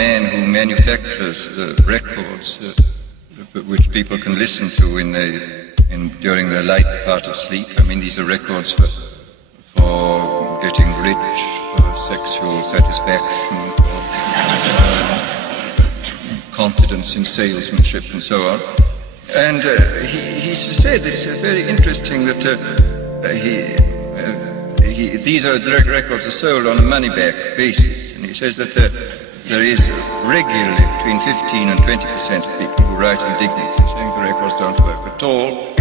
man who manufactures the records which people can listen to during the light part of sleep. I mean, these are records for getting rich, for sexual satisfaction, for confidence in salesmanship and so on. And he said it's very interesting that these records are sold on a money-back basis. And he says that there is regularly between 15 and 20% of people who write indignantly, saying the records don't work at all.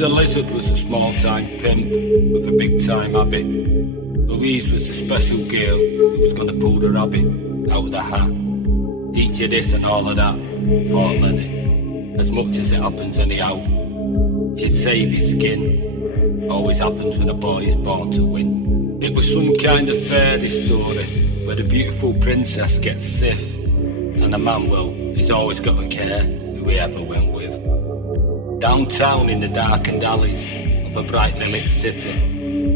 The lizard was a small-time pimp with a big-time habit. Louise was a special girl who was going to pull the rabbit out of the hat. Eat you this and all of that, thought Lenny, as much as it happens anyhow. She'd save his skin, always happens when a boy is born to win. It was some kind of fairy story, where the beautiful princess gets stiff, and the man, well, he's always got to care who he ever went with. Downtown in the darkened alleys of a brightly lit city,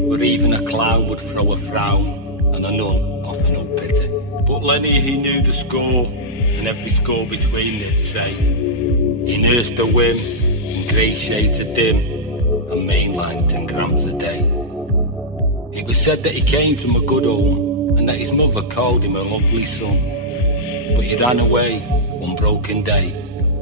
where even a clown would throw a frown and a nun offer no pity. But Lenny, he knew the score, and every score between they'd say. He nursed a whim in grey shades of dim, and mainlined 10 grams a day. It was said that he came from a good home, and that his mother called him a lovely son. But he ran away one broken day,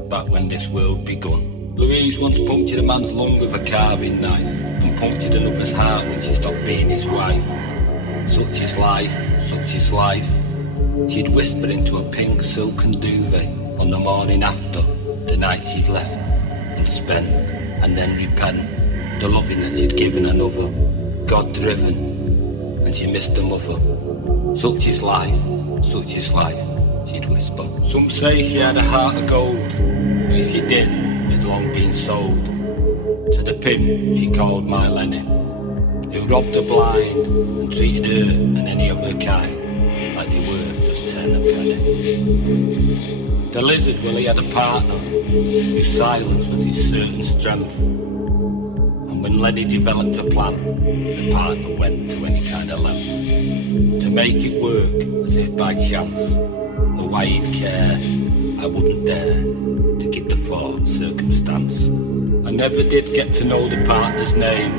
back when this world begun. Louise once punctured a man's lung with a carving knife, and punctured another's heart when she stopped being his wife. Such is life, such is life. She'd whisper into a pink silken duvet on the morning after the night she'd left and spent, and then repent the loving that she'd given another, God-driven, and she missed her mother. Such is life, she'd whisper. Some say she had a heart of gold, but if she did, had long been sold to the pimp she called my Lenny, who robbed her blind and treated her and any of her kind like they were just 10 a penny. The lizard, well, he had a partner whose silence was his certain strength, and when Lenny developed a plan, the partner went to any kind of length to make it work as if by chance. The way he'd care, I wouldn't dare to get the thought circumstance. I never did get to know the partner's name,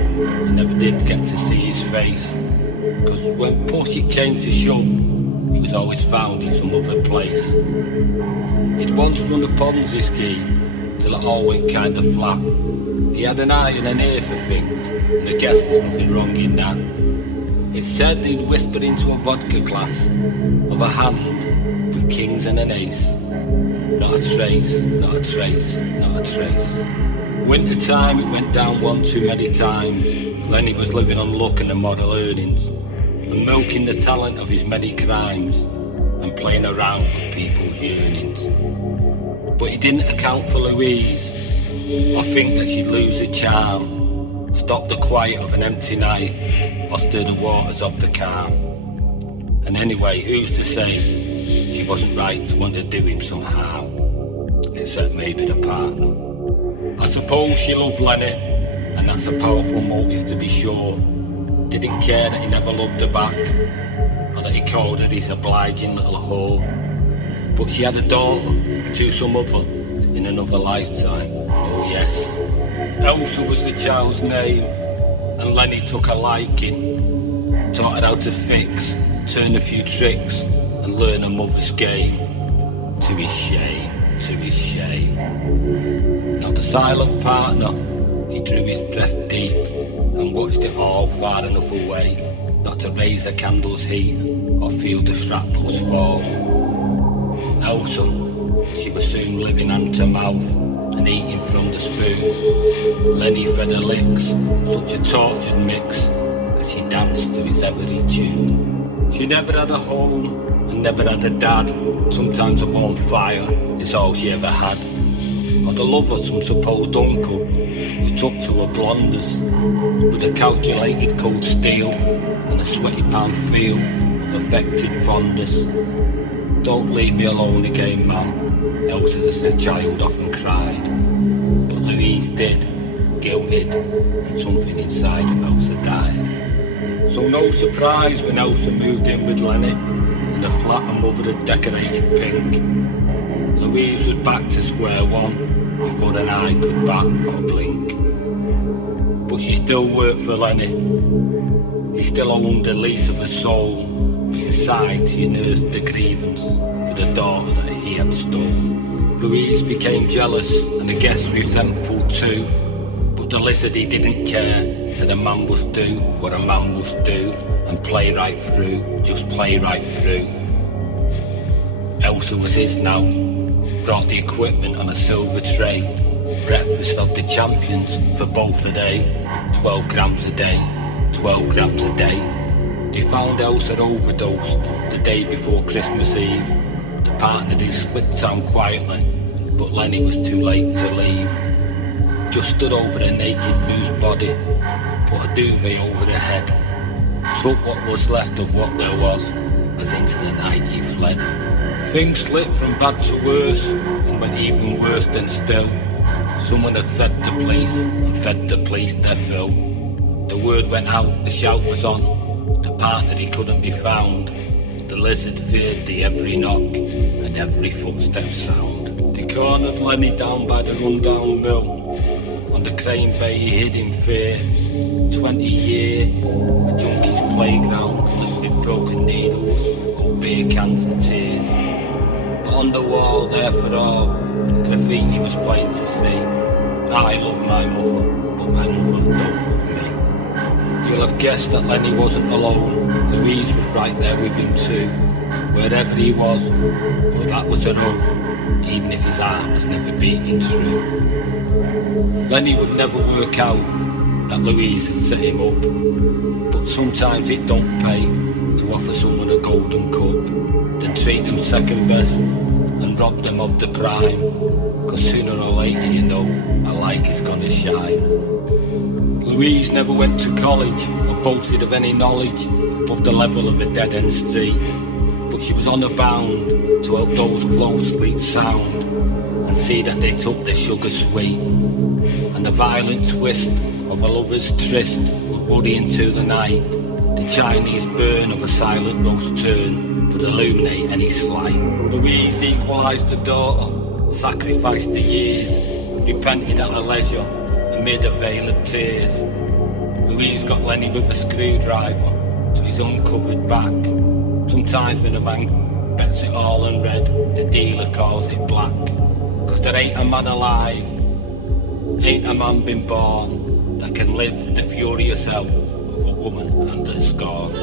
I never did get to see his face, cause when push it came to shove, he was always found in some other place. He'd once run a Ponzi scheme, till it all went kind of flat. He had an eye and an ear for things, and I guess there's nothing wrong in that. It said he'd whisper into a vodka glass of a hand with with kings and an ace. Not a trace, not a trace, not a trace. Winter time it went down one too many times. Lenny was living on luck and the moral earnings, and milking the talent of his many crimes, and playing around with people's yearnings. But he didn't account for Louise, or think that she'd lose her charm, stop the quiet of an empty night, or stir the waters of the calm. And anyway, who's to say she wasn't right to want to do him some harm, except maybe the partner. I suppose she loved Lenny, and that's a powerful motive to be sure. Didn't care that he never loved her back, or that he called her his obliging little whore. But she had a daughter to some other in another lifetime, oh yes. Elsa was the child's name, and Lenny took a liking. Taught her how to fix, turn a few tricks, and learn her mother's game. To his shame, to his shame. Now the silent partner, he drew his breath deep, and watched it all far enough away, not to raise a candle's heat, or feel the shrapnels fall. Elsa, she was soon living hand to mouth, and eating from the spoon. Lenny fed her licks, such a tortured mix, as she danced to his every tune. She never had a home, and never had a dad. Sometimes a warm fire is all she ever had, or the love of some supposed uncle, who took to her blondness, with a calculated cold steel, and a sweaty palm feel of affected fondness. Don't leave me alone again, man, Elsa as a child often cried. But Louise did, guilted, and something inside of Elsa died. So no surprise when Elsa moved in with Lenny, in a flat her mother had decorated pink. Louise was back to square one, before an eye could bat or blink. But she still worked for Lenny. He still owned the lease of her soul, but inside she nursed the grievance for the daughter that he had stolen. Louise became jealous, and the guests resentful too, but the lizard he didn't care, said a man must do what a man must do, and play right through, just play right through. Elsa was his now, brought the equipment on a silver tray, breakfast of the champions for both a day, 12 grams a day, 12 grams a day. They found Elsa overdosed the day before Christmas Eve. The partner did slip down quietly, but Lenny was too late to leave. Just stood over her naked bruised body, put a duvet over her head, took what was left of what there was, as into the night he fled. Things slipped from bad to worse, and went even worse than still. Someone had fed the place, and fed the place their fill. The word went out, the shout was on, the partner he couldn't be found. The lizard feared the every knock, and every footstep sound. They cornered Lenny down by the rundown mill. On the crane bay he hid in fear. 20 year, a junkie's playground, lit with broken needles, old beer cans and tears. But on the wall there for all, graffiti was plain to see. I love my mother, but my mother don't love me. You'll have guessed that Lenny wasn't alone. Louise was right there with him too. Wherever he was, well, that was her own, even if his heart was never beating true. Lenny would never work out that Louise had set him up, but sometimes it don't pay to offer someone a golden cup, then treat them second best and rob them of the prime, cause sooner or later you know a light is gonna shine. Louise never went to college or boasted of any knowledge above the level of a dead-end street, but she was honor bound to help those close sleep sound and see that they took their sugar sweet. And the violent twist of a lover's tryst would worry into the night. The Chinese burn of a silent roast turn would illuminate any slight. Louise equalised the daughter, sacrificed the years, repented at her leisure amid a veil of tears. Louise got Lenny with a screwdriver to his uncovered back. Sometimes when a man bets it all on red, the dealer calls it black. Cause there ain't a man alive, ain't a man been born, that can live the furious hell of a woman and her scorn.